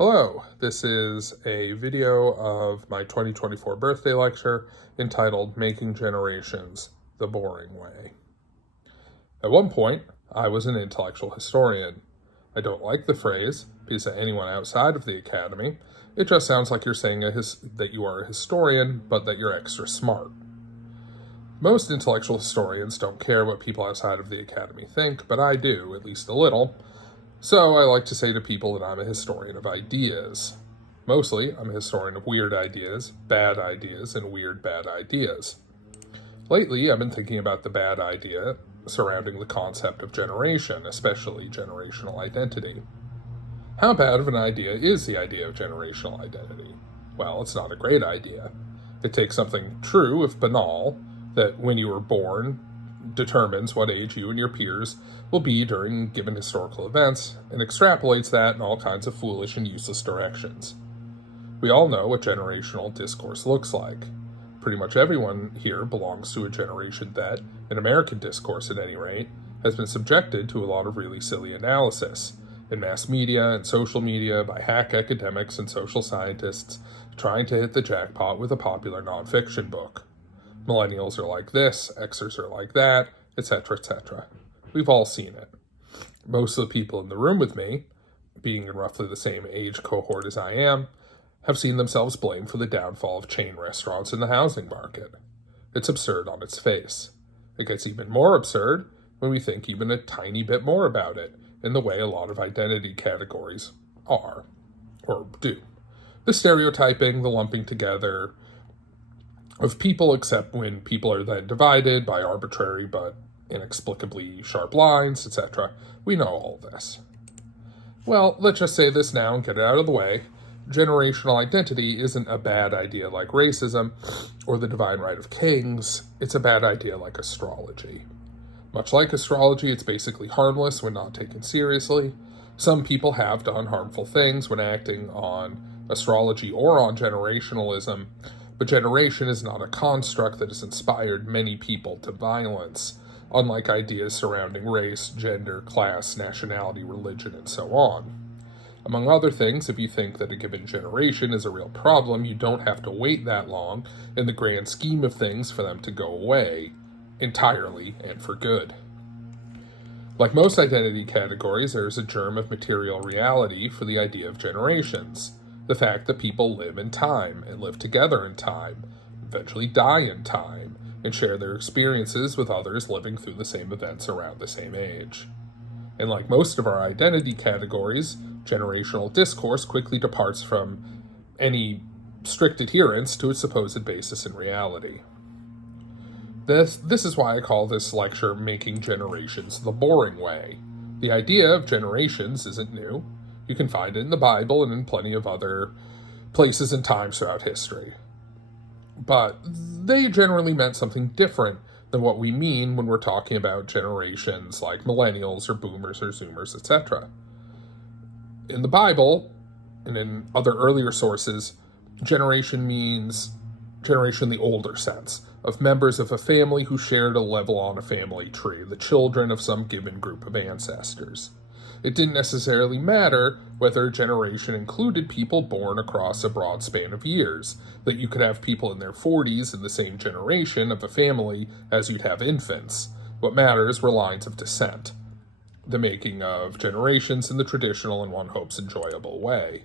Hello, this is a video of my 2024 birthday lecture entitled Making Generations the Boring Way. At one point, I was an intellectual historian. I don't like the phrase because to anyone outside of the academy, it just sounds like you're saying that you are a historian, but that you're extra smart. Most intellectual historians don't care what people outside of the academy think, but I do, at least a little. So I like to say to people that I'm a historian of ideas. Mostly, I'm a historian of weird ideas, and weird bad ideas. Lately, I've been thinking about the bad idea surrounding the concept of generation, especially generational identity. How bad of an idea is the idea of generational identity? Well, it's not a great idea. It takes something true, if banal, that when you were born determines what age you and your peers will be during given historical events, and extrapolates that in all kinds of foolish and useless directions. We all know what generational discourse looks like. Pretty much everyone here belongs to a generation that, in American discourse at any rate, has been subjected to a lot of really silly analysis in mass media and social media by hack academics and social scientists trying to hit the jackpot with a popular nonfiction book. Millennials are like this, Xers are like that, etc., etc. We've all seen it. Most of the people in the room with me, being in roughly the same age cohort as I am, have seen themselves blamed for the downfall of chain restaurants in the housing market. It's absurd on its face. It gets even more absurd when we think even a tiny bit more about it, in the way a lot of identity categories are, or do. The stereotyping, the lumping together of people, except when people are then divided by arbitrary but inexplicably sharp lines, etc. We know all this. Well, let's just say this now and get it out of the way. Generational identity isn't a bad idea like racism or the divine right of kings. It's a bad idea like astrology. Much like astrology, it's basically harmless when not taken seriously. Some people have done harmful things when acting on astrology or on generationalism, but generation is not a construct that has inspired many people to violence, unlike ideas surrounding race, gender, class, nationality, religion, and so on. Among other things, if you think that a given generation is a real problem, you don't have to wait that long in the grand scheme of things for them to go away, entirely and for good. Like most identity categories, there is a germ of material reality for the idea of generations. The fact that people live in time and live together in time, eventually die in time, and share their experiences with others living through the same events around the same age. And like most of our identity categories, generational discourse quickly departs from any strict adherence to its supposed basis in reality. This is why I call this lecture Making Generations the Boring Way. The idea of generations isn't new. You can find it in the Bible and in plenty of other places and times throughout history. But they generally meant something different than what we mean when we're talking about generations like millennials or boomers or zoomers, etc. In the Bible and in other earlier sources, generation means generation in the older sense, of members of a family who shared a level on a family tree, the children of some given group of ancestors. It didn't necessarily matter whether a generation included people born across a broad span of years, that you could have people in their 40s in the same generation of a family as you'd have infants. What matters were lines of descent, the making of generations in the traditional and one hopes enjoyable way.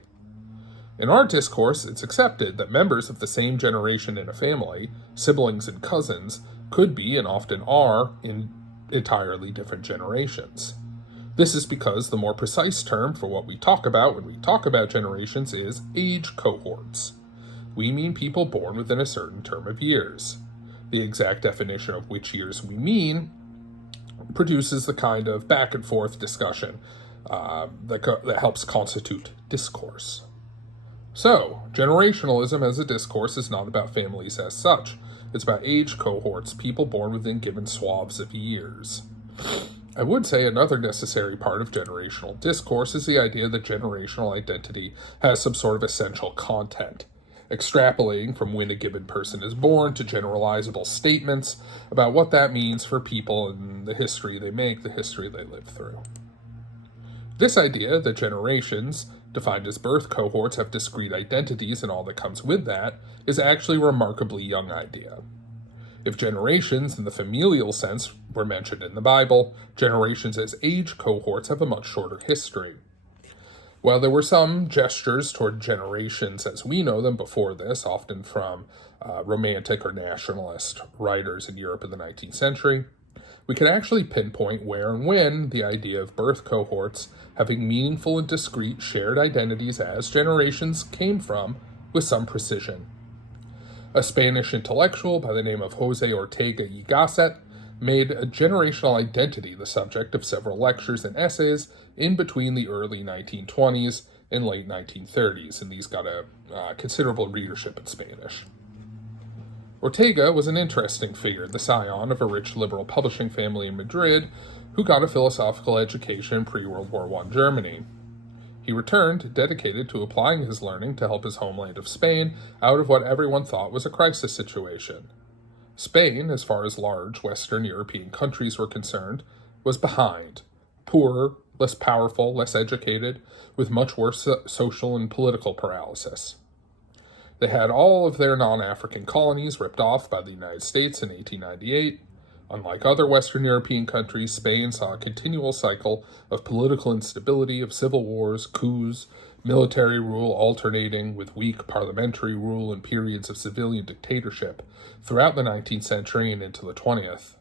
In our discourse, it's accepted that members of the same generation in a family, siblings and cousins, could be and often are in entirely different generations. This is because the more precise term for what we talk about when we talk about generations is age cohorts. We mean people born within a certain term of years. The exact definition of which years we mean produces the kind of back and forth discussion that helps constitute discourse. So, generationalism as a discourse is not about families as such. It's about age cohorts, people born within given swaths of years. I would say another necessary part of generational discourse is the idea that generational identity has some sort of essential content, extrapolating from when a given person is born to generalizable statements about what that means for people and the history they make, the history they live through. This idea that generations, defined as birth cohorts, have discrete identities and all that comes with that, is actually a remarkably young idea. If generations in the familial sense were mentioned in the Bible, generations as age cohorts have a much shorter history. While there were some gestures toward generations as we know them before this, often from romantic or nationalist writers in Europe in the 19th century, we can actually pinpoint where and when the idea of birth cohorts having meaningful and discrete shared identities as generations came from with some precision. A Spanish intellectual by the name of Jose Ortega y Gasset made a generational identity the subject of several lectures and essays in between the early 1920s and late 1930s, and these got a considerable readership in Spanish. Ortega was an interesting figure, the scion of a rich liberal publishing family in Madrid who got a philosophical education in pre-World War I Germany. He returned, dedicated to applying his learning to help his homeland of Spain out of what everyone thought was a crisis situation. Spain, as far as large Western European countries were concerned, was behind, poorer, less powerful, less educated, with much worse social and political paralysis. They had all of their non-African colonies ripped off by the United States in 1898. Unlike other Western European countries, Spain saw a continual cycle of political instability, of civil wars, coups, military rule alternating with weak parliamentary rule and periods of civilian dictatorship throughout the 19th century and into the 20th.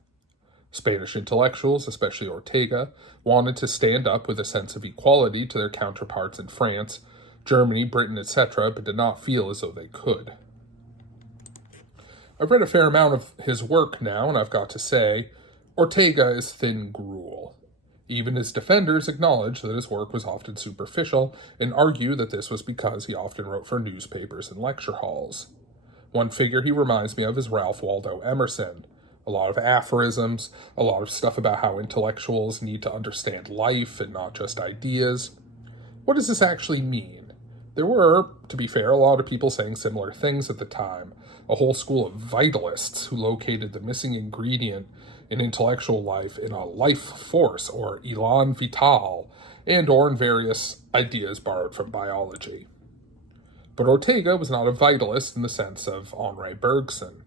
Spanish intellectuals, especially Ortega, wanted to stand up with a sense of equality to their counterparts in France, Germany, Britain, etc., but did not feel as though they could. I've read a fair amount of his work now, and I've got to say, Ortega is thin gruel. Even his defenders acknowledge that his work was often superficial and argue that this was because he often wrote for newspapers and lecture halls. One figure he reminds me of is Ralph Waldo Emerson. A lot of aphorisms, a lot of stuff about how intellectuals need to understand life and not just ideas. What does this actually mean? There were, to be fair, a lot of people saying similar things at the time, a whole school of vitalists who located the missing ingredient in intellectual life in a life force, or élan vital, and or in various ideas borrowed from biology. But Ortega was not a vitalist in the sense of Henri Bergson.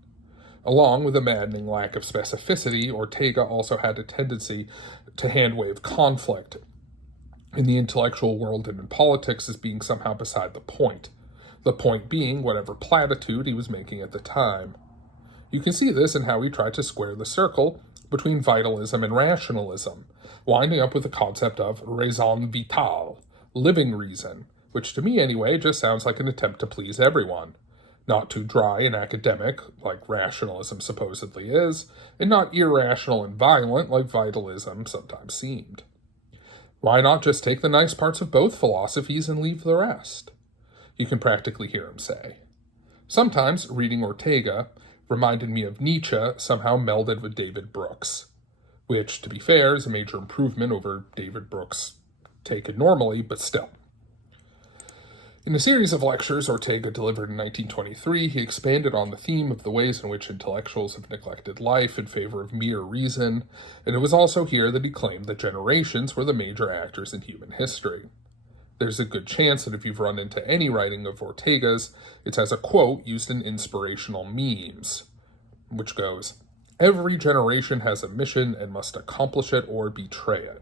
Along with a maddening lack of specificity, Ortega also had a tendency to hand-wave conflict in the intellectual world and in politics as being somehow beside the point being whatever platitude he was making at the time. You can see this in how he tried to square the circle between vitalism and rationalism, winding up with the concept of raison vitale, living reason, which to me anyway just sounds like an attempt to please everyone. Not too dry and academic, like rationalism supposedly is, and not irrational and violent like vitalism sometimes seemed. Why not just take the nice parts of both philosophies and leave the rest? You can practically hear him say. Sometimes reading Ortega reminded me of Nietzsche somehow melded with David Brooks, which, to be fair, is a major improvement over David Brooks' taken normally, but still. In a series of lectures Ortega delivered in 1923, he expanded on the theme of the ways in which intellectuals have neglected life in favor of mere reason, and it was also here that he claimed that generations were the major actors in human history. There's a good chance that if you've run into any writing of Ortega's, it's as a quote used in inspirational memes, which goes, "Every generation has a mission and must accomplish it or betray it."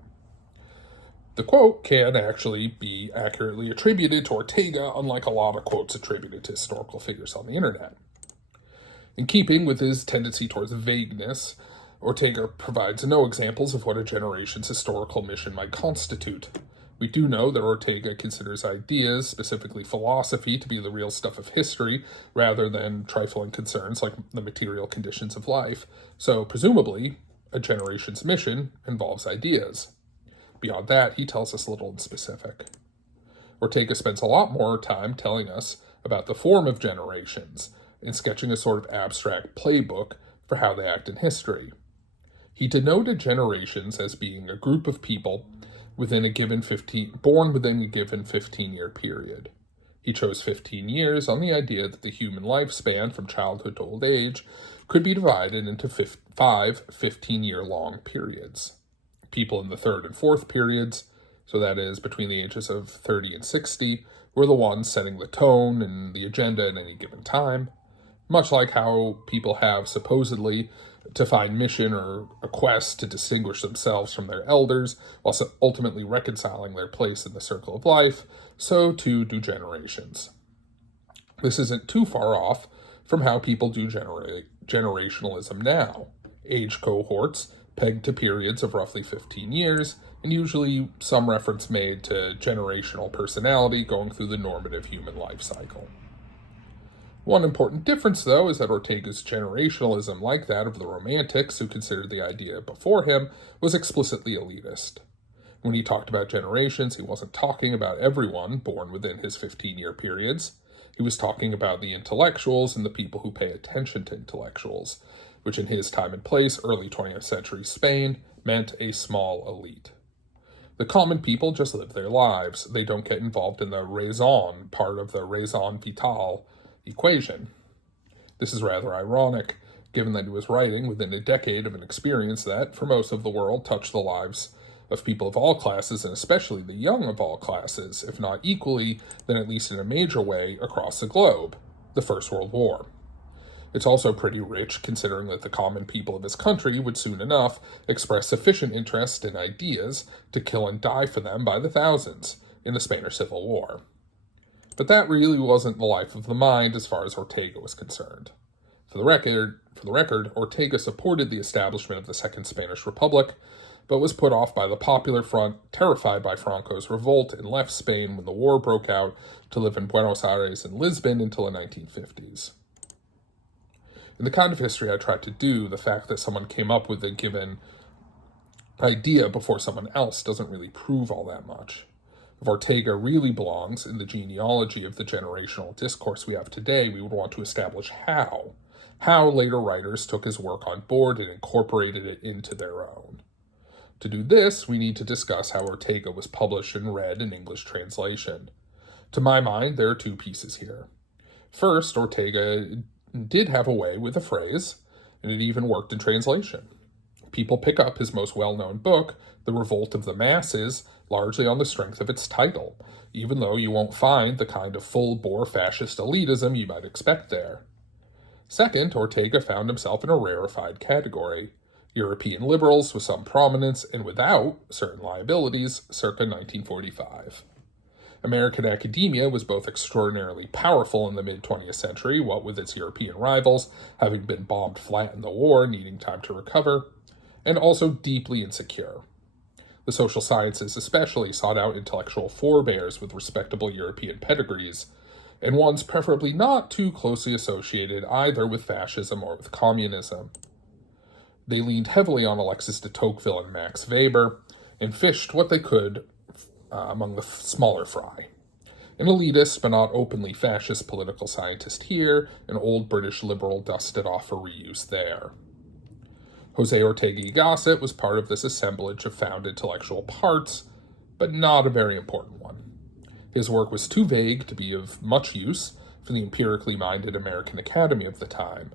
The quote can actually be accurately attributed to Ortega, unlike a lot of quotes attributed to historical figures on the internet. In keeping with his tendency towards vagueness, Ortega provides no examples of what a generation's historical mission might constitute. We do know that Ortega considers ideas, specifically philosophy, to be the real stuff of history, rather than trifling concerns like the material conditions of life, so presumably, a generation's mission involves ideas. Beyond that, he tells us little in specific. Ortega spends a lot more time telling us about the form of generations and sketching a sort of abstract playbook for how they act in history. He denoted generations as being a group of people born within a given 15-year period. He chose 15 years on the idea that the human lifespan from childhood to old age could be divided into 5 15-year-long periods. People in the third and fourth periods so that is between the ages of 30 and 60, were the ones setting the tone and the agenda at any given time, much like how people have supposedly to find mission or a quest to distinguish themselves from their elders while ultimately reconciling their place in the circle of life, so too do generations. This isn't too far off from how people do generationalism now. Age cohorts pegged to periods of roughly 15 years, and usually some reference made to generational personality going through the normative human life cycle. One important difference, though, is that Ortega's generationalism, like that of the Romantics who considered the idea before him, was explicitly elitist. When he talked about generations, he wasn't talking about everyone born within his 15-year periods. He was talking about the intellectuals and the people who pay attention to intellectuals, which in his time and place, early 20th century Spain, meant a small elite. The common people just live their lives. They don't get involved in the raison part of the raison vitale equation. This is rather ironic, given that he was writing within a decade of an experience that, for most of the world, touched the lives of people of all classes, and especially the young of all classes, if not equally, then at least in a major way, across the globe, the First World War. It's also pretty rich, considering that the common people of his country would soon enough express sufficient interest in ideas to kill and die for them by the thousands in the Spanish Civil War. But that really wasn't the life of the mind as far as Ortega was concerned. For the record, Ortega supported the establishment of the Second Spanish Republic, but was put off by the Popular Front, terrified by Franco's revolt, and left Spain when the war broke out to live in Buenos Aires and Lisbon until the 1950s. In the kind of history I tried to do, the fact that someone came up with a given idea before someone else doesn't really prove all that much. If Ortega really belongs in the genealogy of the generational discourse we have today, we would want to establish how later writers took his work on board and incorporated it into their own. To do this, we need to discuss how Ortega was published and read in English translation. To my mind, there are two pieces here. First, Ortega did have a way with a phrase, and it even worked in translation. People pick up his most well-known book, The Revolt of the Masses, largely on the strength of its title, even though you won't find the kind of full-bore fascist elitism you might expect there. Second, Ortega found himself in a rarefied category. European liberals with some prominence and without certain liabilities circa 1945. American academia was both extraordinarily powerful in the mid-20th century, what with its European rivals having been bombed flat in the war, needing time to recover, and also deeply insecure. The social sciences especially sought out intellectual forebears with respectable European pedigrees, and ones preferably not too closely associated either with fascism or with communism. They leaned heavily on Alexis de Tocqueville and Max Weber, and fished what they could among the smaller fry. An elitist but not openly fascist political scientist here, an old British liberal dusted off for reuse there. José Ortega y Gasset was part of this assemblage of found intellectual parts, but not a very important one. His work was too vague to be of much use for the empirically minded American Academy of the time.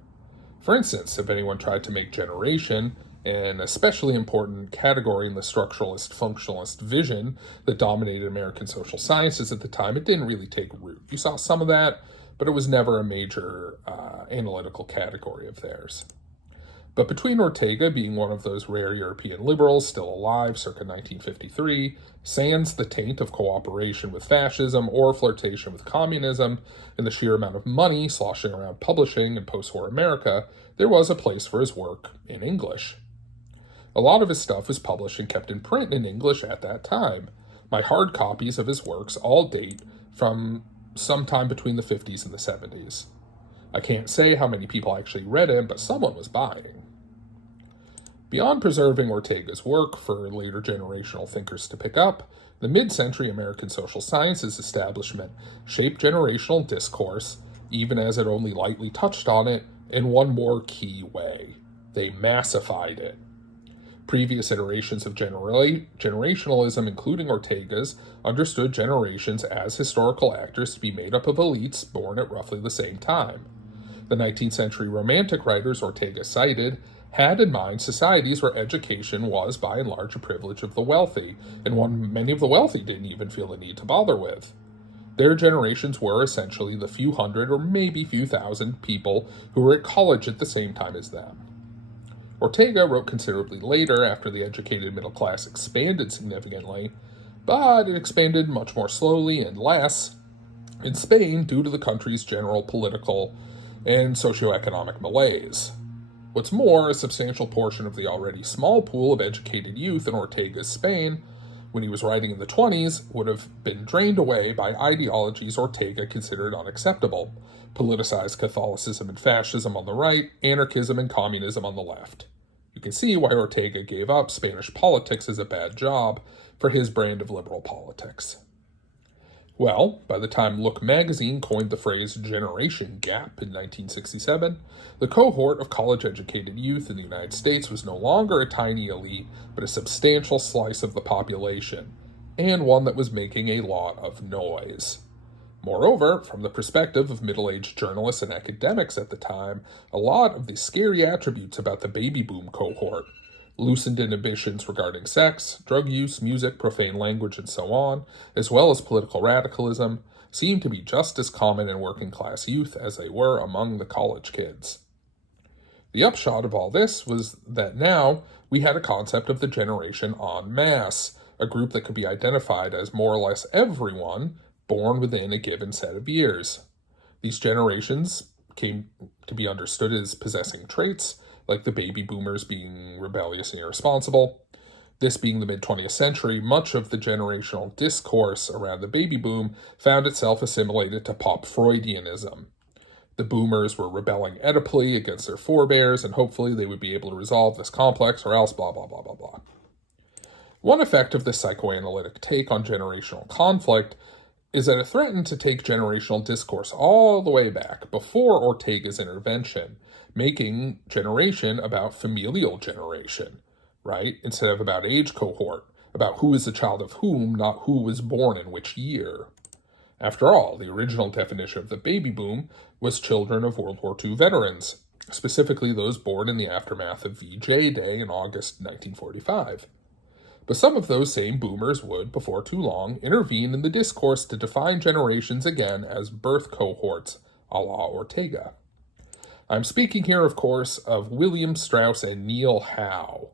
For instance, if anyone tried to make generation an especially important category in the structuralist functionalist vision that dominated American social sciences at the time, it didn't really take root. You saw some of that, but it was never a major analytical category of theirs. But between Ortega being one of those rare European liberals still alive circa 1953, sans the taint of cooperation with fascism or flirtation with communism, and the sheer amount of money sloshing around publishing in post-war America, there was a place for his work in English. A lot of his stuff was published and kept in print in English at that time. My hard copies of his works all date from sometime between the 50s and the 70s. I can't say how many people actually read him, but someone was buying. Beyond preserving Ortega's work for later generational thinkers to pick up, the mid-century American social sciences establishment shaped generational discourse, even as it only lightly touched on it, in one more key way. They massified it. Previous iterations of generationalism, including Ortega's, understood generations as historical actors to be made up of elites born at roughly the same time. The 19th century Romantic writers Ortega cited had in mind societies where education was, by and large, a privilege of the wealthy, and one many of the wealthy didn't even feel the need to bother with. Their generations were essentially the few hundred or maybe few thousand people who were at college at the same time as them. Ortega wrote considerably later, after the educated middle class expanded significantly, but it expanded much more slowly and less in Spain due to the country's general political and socioeconomic malaise. What's more, a substantial portion of the already small pool of educated youth in Ortega's Spain, when he was writing in the 20s, would have been drained away by ideologies Ortega considered unacceptable: politicized Catholicism and fascism on the right, anarchism and communism on the left. You can see why Ortega gave up Spanish politics as a bad job for his brand of liberal politics. Well, by the time Look magazine coined the phrase generation gap in 1967, the cohort of college-educated youth in the United States was no longer a tiny elite, but a substantial slice of the population, and one that was making a lot of noise. Moreover, from the perspective of middle-aged journalists and academics at the time, a lot of the scary attributes about the baby boom cohort, loosened inhibitions regarding sex, drug use, music, profane language, and so on, as well as political radicalism, seemed to be just as common in working-class youth as they were among the college kids. The upshot of all this was that now we had a concept of the generation en masse, a group that could be identified as more or less everyone born within a given set of years. These generations came to be understood as possessing traits, like the baby boomers being rebellious and irresponsible. This being the mid-20th century, much of the generational discourse around the baby boom found itself assimilated to pop Freudianism. The boomers were rebelling Oedipally against their forebears, and hopefully they would be able to resolve this complex, or else blah, blah, blah, blah, blah. One effect of this psychoanalytic take on generational conflict is that it threatened to take generational discourse all the way back, before Ortega's intervention, making generation about familial generation, right? Instead of about age cohort, about who is the child of whom, not who was born in which year. After all, the original definition of the baby boom was children of World War II veterans, specifically those born in the aftermath of VJ Day in August 1945. But some of those same boomers would, before too long, intervene in the discourse to define generations again as birth cohorts, a la Ortega. I'm speaking here, of course, of William Strauss and Neil Howe.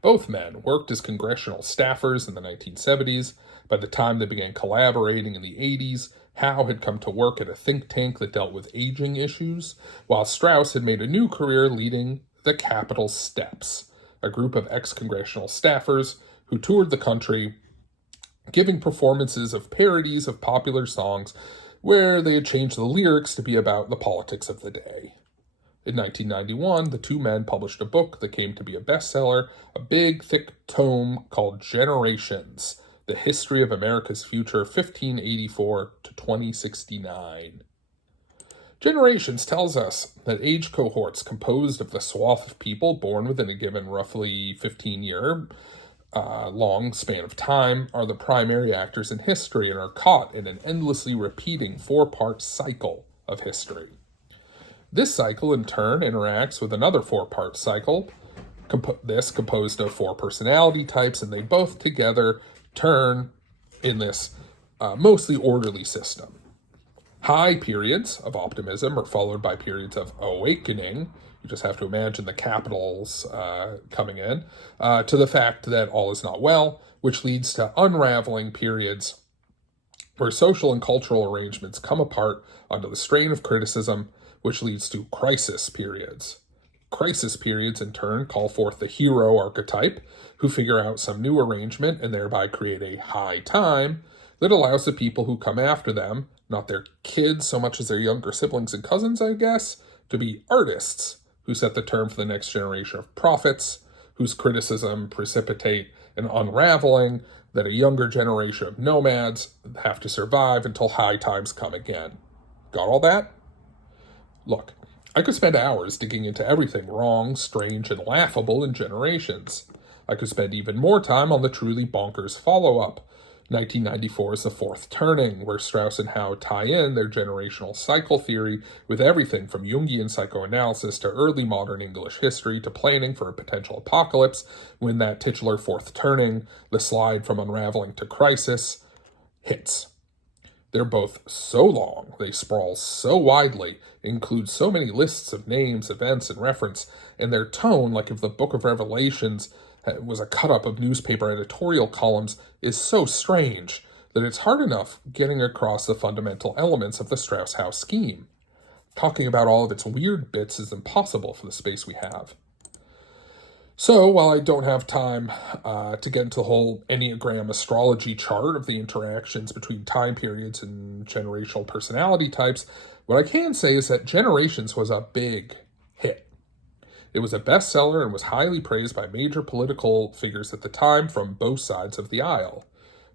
Both men worked as congressional staffers in the 1970s. By the time they began collaborating in the 80s, Howe had come to work at a think tank that dealt with aging issues, while Strauss had made a new career leading the Capitol Steps, a group of ex-congressional staffers who toured the country, giving performances of parodies of popular songs where they had changed the lyrics to be about the politics of the day. In 1991, the two men published a book that came to be a bestseller, a big, thick tome called Generations, The History of America's Future, 1584 to 2069. Generations tells us that age cohorts composed of the swath of people born within a given roughly 15-year long span of time are the primary actors in history and are caught in an endlessly repeating 4-part cycle of history. This cycle, in turn, interacts with another 4-part cycle, composed of 4 personality types, and they both together turn in this mostly orderly system. High periods of optimism are followed by periods of awakening. You just have to imagine the capitals coming in, to the fact that all is not well, which leads to unraveling periods where social and cultural arrangements come apart under the strain of criticism, which leads to crisis periods. Crisis periods, in turn, call forth the hero archetype, who figure out some new arrangement and thereby create a high time that allows the people who come after them, not their kids so much as their younger siblings and cousins, I guess, to be artists who set the term for the next generation of prophets, whose criticism precipitate an unraveling that a younger generation of nomads have to survive until high times come again. Got all that? Look, I could spend hours digging into everything wrong, strange, and laughable in Generations. I could spend even more time on the truly bonkers follow-up, 1994 is The Fourth Turning, where Strauss and Howe tie in their generational cycle theory with everything from Jungian psychoanalysis to early modern English history to planning for a potential apocalypse when that titular fourth turning, the slide from unraveling to crisis, hits. They're both so long, they sprawl so widely, include so many lists of names, events, and reference, and their tone, like if the Book of Revelations was a cut-up of newspaper editorial columns, is so strange that it's hard enough getting across the fundamental elements of the Strauss-Howe scheme. Talking about all of its weird bits is impossible for the space we have. So, while I don't have time to get into the whole Enneagram astrology chart of the interactions between time periods and generational personality types, what I can say is that Generations was a big hit. It was a bestseller and was highly praised by major political figures at the time from both sides of the aisle.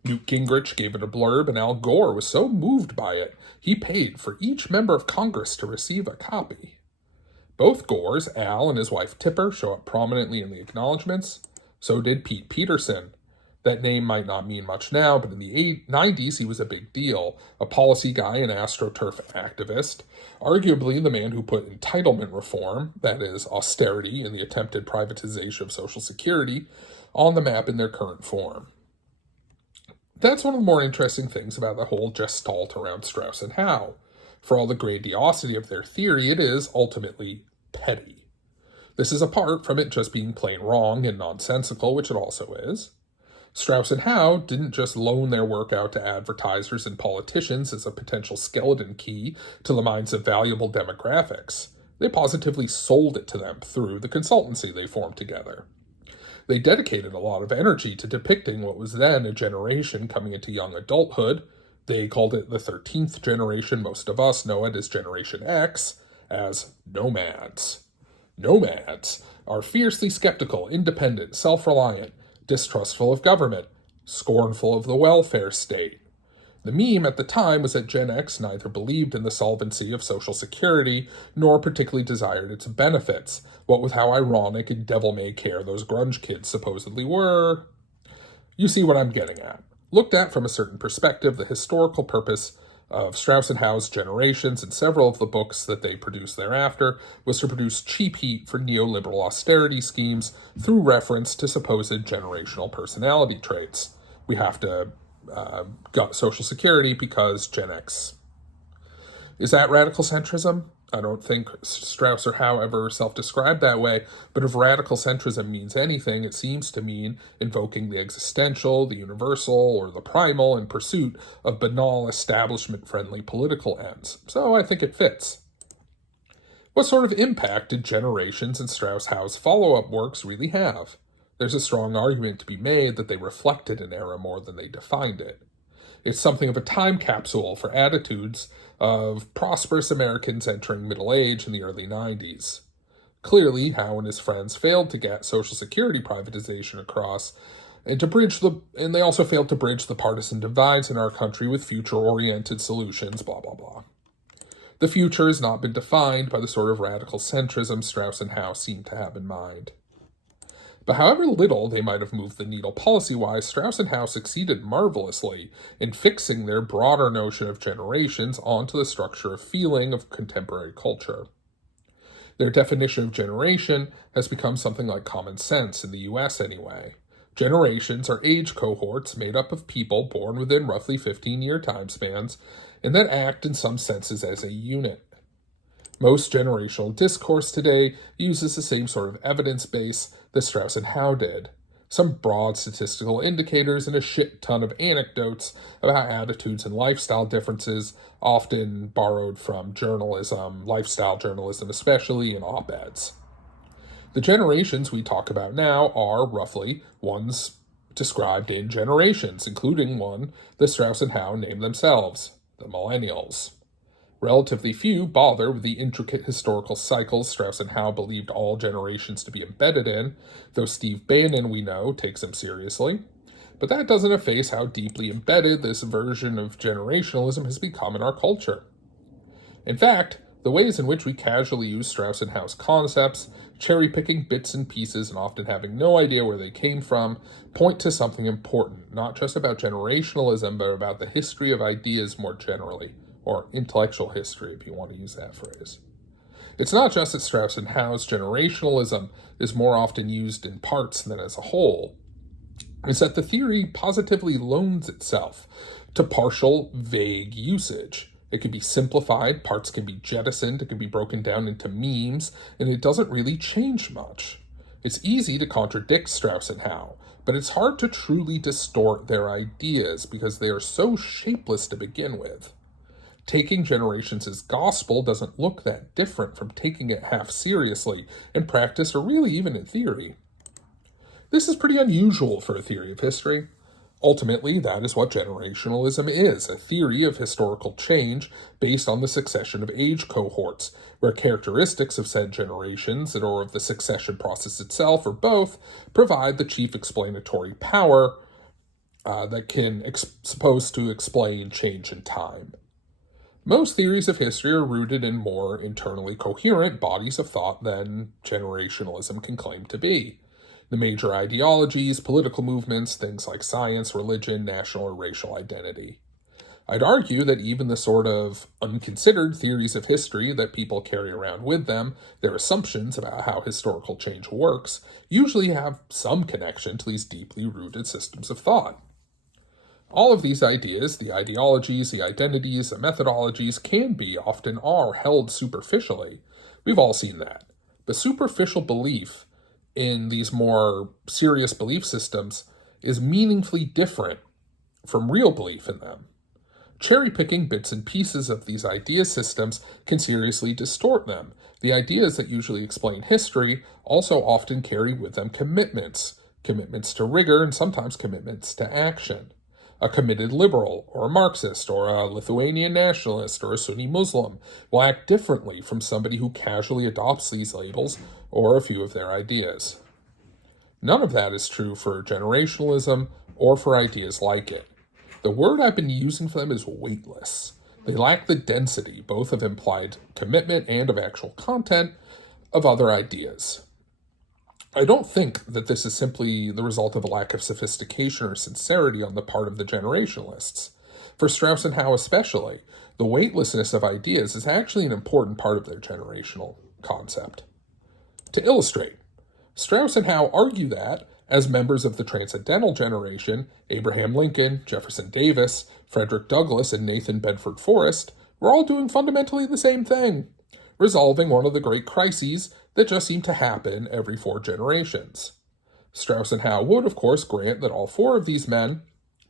Newt Gingrich gave it a blurb, and Al Gore was so moved by it, he paid for each member of Congress to receive a copy. Both Gores, Al and his wife Tipper, show up prominently in the acknowledgments. So did Pete Peterson. That name might not mean much now, but in the 90s he was a big deal, a policy guy and AstroTurf activist, arguably the man who put entitlement reform, that is, austerity and the attempted privatization of Social Security, on the map in their current form. That's one of the more interesting things about the whole gestalt around Strauss and Howe. For all the grandiosity of their theory, it is ultimately petty. This is apart from it just being plain wrong and nonsensical, which it also is. Strauss and Howe didn't just loan their work out to advertisers and politicians as a potential skeleton key to the minds of valuable demographics. They positively sold it to them through the consultancy they formed together. They dedicated a lot of energy to depicting what was then a generation coming into young adulthood. They called it the 13th generation. Most of us know it as Generation X, as nomads. Nomads are fiercely skeptical, independent, self-reliant, distrustful of government, scornful of the welfare state. The meme at the time was that Gen X neither believed in the solvency of Social Security nor particularly desired its benefits, what with how ironic and devil-may-care those grunge kids supposedly were. You see what I'm getting at. Looked at from a certain perspective, the historical purpose of Strauss and Howe's Generations and several of the books that they produced thereafter was to produce cheap heat for neoliberal austerity schemes through reference to supposed generational personality traits. We have to gut Social Security because Gen X. Is that radical centrism? I don't think Strauss or Howe ever self-described that way, but if radical centrism means anything, it seems to mean invoking the existential, the universal, or the primal in pursuit of banal, establishment-friendly political ends. So I think it fits. What sort of impact did Generations and Strauss-Howe's follow-up works really have? There's a strong argument to be made that they reflected an era more than they defined it. It's something of a time capsule for attitudes of prosperous Americans entering middle age in the early 90s. Clearly, Howe and his friends failed to get Social Security privatization across, and they also failed to bridge the partisan divides in our country with future-oriented solutions, blah, blah, blah. The future has not been defined by the sort of radical centrism Strauss and Howe seem to have in mind. But however little they might have moved the needle policy-wise, Strauss and Howe succeeded marvelously in fixing their broader notion of generations onto the structure of feeling of contemporary culture. Their definition of generation has become something like common sense, in the US anyway. Generations are age cohorts made up of people born within roughly 15-year time spans and that act in some senses as a unit. Most generational discourse today uses the same sort of evidence base that Strauss and Howe did. Some broad statistical indicators and a shit ton of anecdotes about attitudes and lifestyle differences, often borrowed from journalism, lifestyle journalism especially, and op-eds. The generations we talk about now are, roughly, ones described in Generations, including one that Strauss and Howe named themselves, the Millennials. Relatively few bother with the intricate historical cycles Strauss and Howe believed all generations to be embedded in, though Steve Bannon, we know, takes them seriously. But that doesn't efface how deeply embedded this version of generationalism has become in our culture. In fact, The ways in which we casually use Strauss and Howe's concepts, cherry-picking bits and pieces and often having no idea where they came from, point to something important, not just about generationalism, but about the history of ideas more generally, or intellectual history if you want to use that phrase. It's not just that Strauss and Howe's generationalism is more often used in parts than as a whole. It's that the theory positively loans itself to partial, vague usage. It can be simplified, parts can be jettisoned, it can be broken down into memes, and it doesn't really change much. It's easy to contradict Strauss and Howe, but it's hard to truly distort their ideas because they are so shapeless to begin with. Taking generations as gospel doesn't look that different from taking it half seriously in practice or really even in theory. This is pretty unusual for a theory of history. Ultimately, that is what generationalism is, a theory of historical change based on the succession of age cohorts, where characteristics of said generations or of the succession process itself, or both, provide the chief explanatory power that can supposed to explain change in time. Most theories of history are rooted in more internally coherent bodies of thought than generationalism can claim to be. The major ideologies, political movements, things like science, religion, national or racial identity. I'd argue that even the sort of unconsidered theories of history that people carry around with them, their assumptions about how historical change works, usually have some connection to these deeply rooted systems of thought. All of these ideas, the ideologies, the identities, the methodologies, often are held superficially. We've all seen that. But superficial belief in these more serious belief systems is meaningfully different from real belief in them. Cherry-picking bits and pieces of these idea systems can seriously distort them. The ideas that usually explain history also often carry with them commitments to rigor and sometimes commitments to action. A committed liberal, or a Marxist, or a Lithuanian nationalist, or a Sunni Muslim will act differently from somebody who casually adopts these labels or a few of their ideas. None of that is true for generationalism or for ideas like it. The word I've been using for them is weightless. They lack the density, both of implied commitment and of actual content, of other ideas. I don't think that this is simply the result of a lack of sophistication or sincerity on the part of the generationalists. For Strauss and Howe especially, the weightlessness of ideas is actually an important part of their generational concept. To illustrate, Strauss and Howe argue that, as members of the Transcendental generation, Abraham Lincoln, Jefferson Davis, Frederick Douglass, and Nathan Bedford Forrest were all doing fundamentally the same thing, resolving one of the great crises that just seem to happen every 4 generations. Strauss and Howe would, of course, grant that all 4 of these men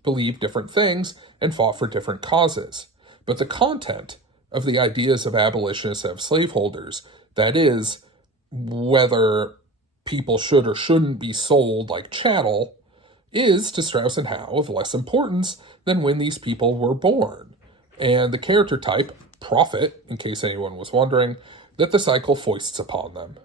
believed different things and fought for different causes. But the content of the ideas of abolitionists and of slaveholders, that is, whether people should or shouldn't be sold like chattel, is, to Strauss and Howe, of less importance than when these people were born. And the character type, prophet, in case anyone was wondering, that the cycle foists upon them.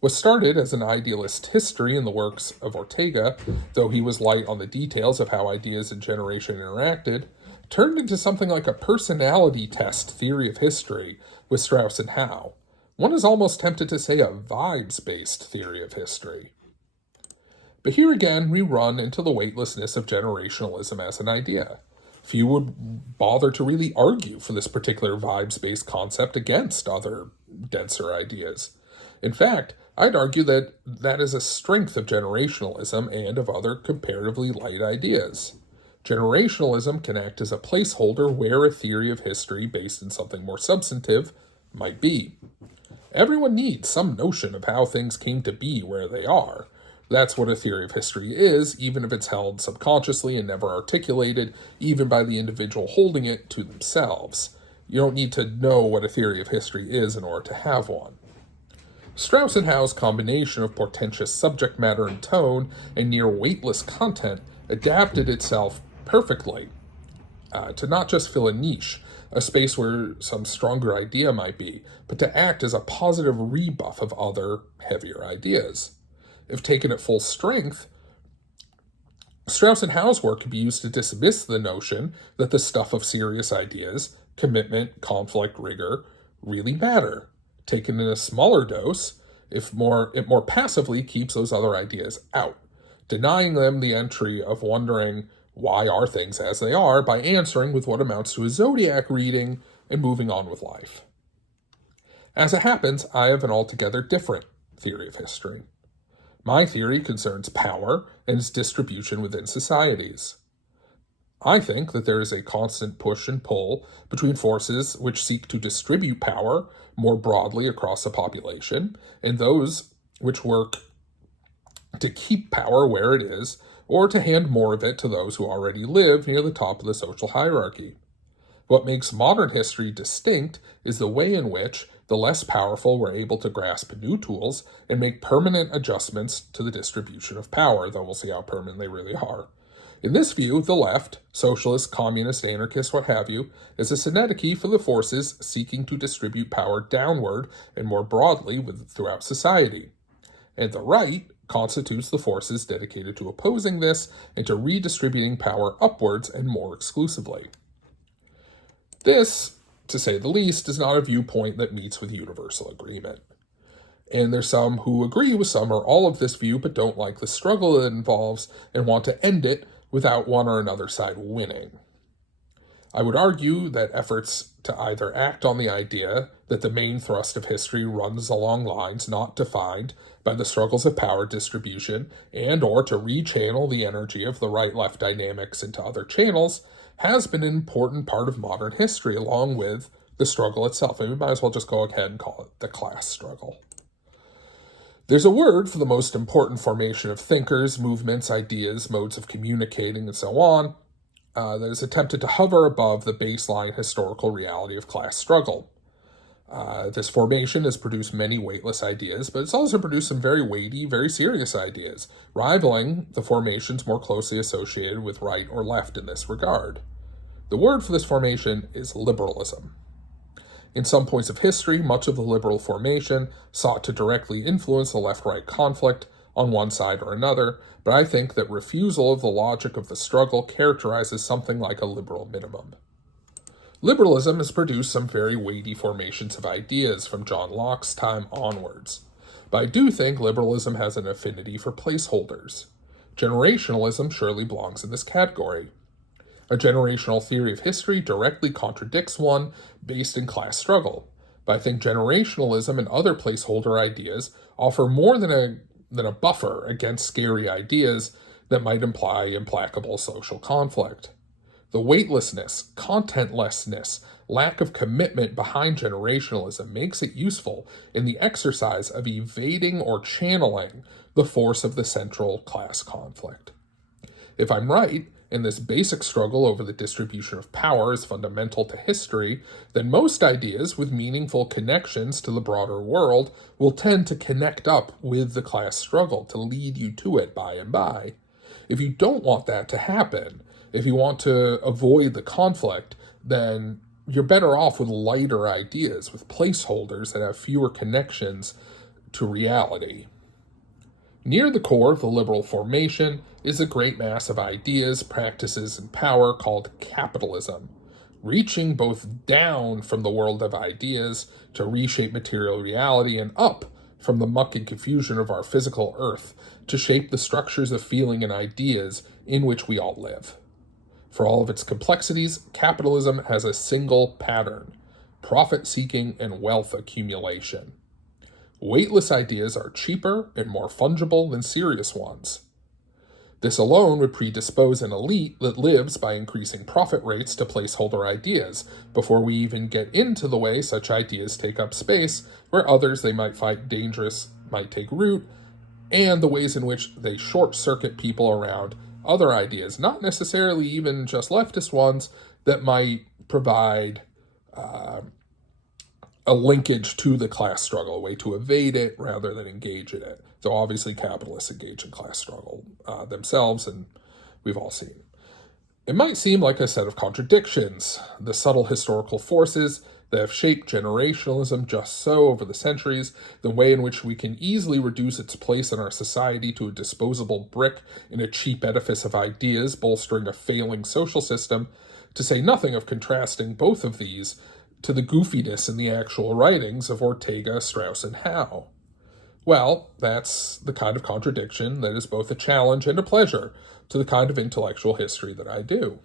What started as an idealist history in the works of Ortega, though he was light on the details of how ideas and generation interacted, turned into something like a personality test theory of history with Strauss and Howe. One is almost tempted to say a vibes-based theory of history. But here again, we run into the weightlessness of generationalism as an idea. Few would bother to really argue for this particular vibes-based concept against other denser ideas. In fact, I'd argue that that is a strength of generationalism and of other comparatively light ideas. Generationalism can act as a placeholder where a theory of history based in something more substantive might be. Everyone needs some notion of how things came to be where they are. That's what a theory of history is, even if it's held subconsciously and never articulated, even by the individual holding it to themselves. You don't need to know what a theory of history is in order to have one. Strauss and Howe's combination of portentous subject matter and tone and near weightless content adapted itself perfectly to not just fill a niche, a space where some stronger idea might be, but to act as a positive rebuff of other, heavier ideas. If taken at full strength, Strauss and Howe's work can be used to dismiss the notion that the stuff of serious ideas, commitment, conflict, rigor, really matter. Taken in a smaller dose, it more passively keeps those other ideas out, denying them the entry of wondering why are things as they are by answering with what amounts to a zodiac reading and moving on with life. As it happens, I have an altogether different theory of history. My theory concerns power and its distribution within societies. I think that there is a constant push and pull between forces which seek to distribute power more broadly across the population and those which work to keep power where it is or to hand more of it to those who already live near the top of the social hierarchy. What makes modern history distinct is the way in which the less powerful were able to grasp new tools and make permanent adjustments to the distribution of power, though we'll see how permanent they really are. In this view, the left, socialist, communist, anarchist, what have you, is a synecdoche for the forces seeking to distribute power downward and more broadly throughout society. And the right constitutes the forces dedicated to opposing this and to redistributing power upwards and more exclusively. This, to say the least, is not a viewpoint that meets with universal agreement. And there's some who agree with some or all of this view but don't like the struggle it involves and want to end it without one or another side winning. I would argue that efforts to either act on the idea that the main thrust of history runs along lines not defined by the struggles of power distribution and or to rechannel the energy of the right-left dynamics into other channels has been an important part of modern history along with the struggle itself. And we might as well just go ahead and call it the class struggle. There's a word for the most important formation of thinkers, movements, ideas, modes of communicating, and so on, that is attempted to hover above the baseline historical reality of class struggle. This formation has produced many weightless ideas, but it's also produced some very weighty, very serious ideas, rivaling the formations more closely associated with right or left in this regard. The word for this formation is liberalism. In some points of history, much of the liberal formation sought to directly influence the left-right conflict on one side or another, but I think that refusal of the logic of the struggle characterizes something like a liberal minimum. Liberalism has produced some very weighty formations of ideas from John Locke's time onwards, but I do think liberalism has an affinity for placeholders. Generationalism surely belongs in this category. A generational theory of history directly contradicts one based in class struggle, but I think generationalism and other placeholder ideas offer more than a buffer against scary ideas that might imply implacable social conflict. The weightlessness, contentlessness, lack of commitment behind generationalism makes it useful in the exercise of evading or channeling the force of the central class conflict. If I'm right, and this basic struggle over the distribution of power is fundamental to history, then most ideas with meaningful connections to the broader world will tend to connect up with the class struggle to lead you to it by and by. If you don't want that to happen, if you want to avoid the conflict, then you're better off with lighter ideas, with placeholders that have fewer connections to reality. Near the core of the liberal formation is a great mass of ideas, practices, and power called capitalism, reaching both down from the world of ideas to reshape material reality and up from the muck and confusion of our physical earth to shape the structures of feeling and ideas in which we all live. For all of its complexities, capitalism has a single pattern: profit-seeking and wealth accumulation. Weightless ideas are cheaper and more fungible than serious ones. This alone would predispose an elite that lives by increasing profit rates to placeholder ideas, before we even get into the way such ideas take up space, where others they might find dangerous might take root, and the ways in which they short-circuit people around other ideas, not necessarily even just leftist ones, that might provide a linkage to the class struggle, a way to evade it rather than engage in it. Though obviously capitalists engage in class struggle themselves, and we've all seen. It might seem like a set of contradictions, the subtle historical forces that have shaped generationalism just so over the centuries, the way in which we can easily reduce its place in our society to a disposable brick in a cheap edifice of ideas bolstering a failing social system, to say nothing of contrasting both of these to the goofiness in the actual writings of Ortega, Strauss, and Howe? Well, that's the kind of contradiction that is both a challenge and a pleasure to the kind of intellectual history that I do.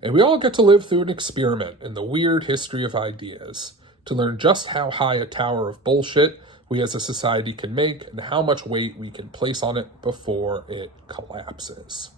And we all get to live through an experiment in the weird history of ideas, to learn just how high a tower of bullshit we as a society can make and how much weight we can place on it before it collapses.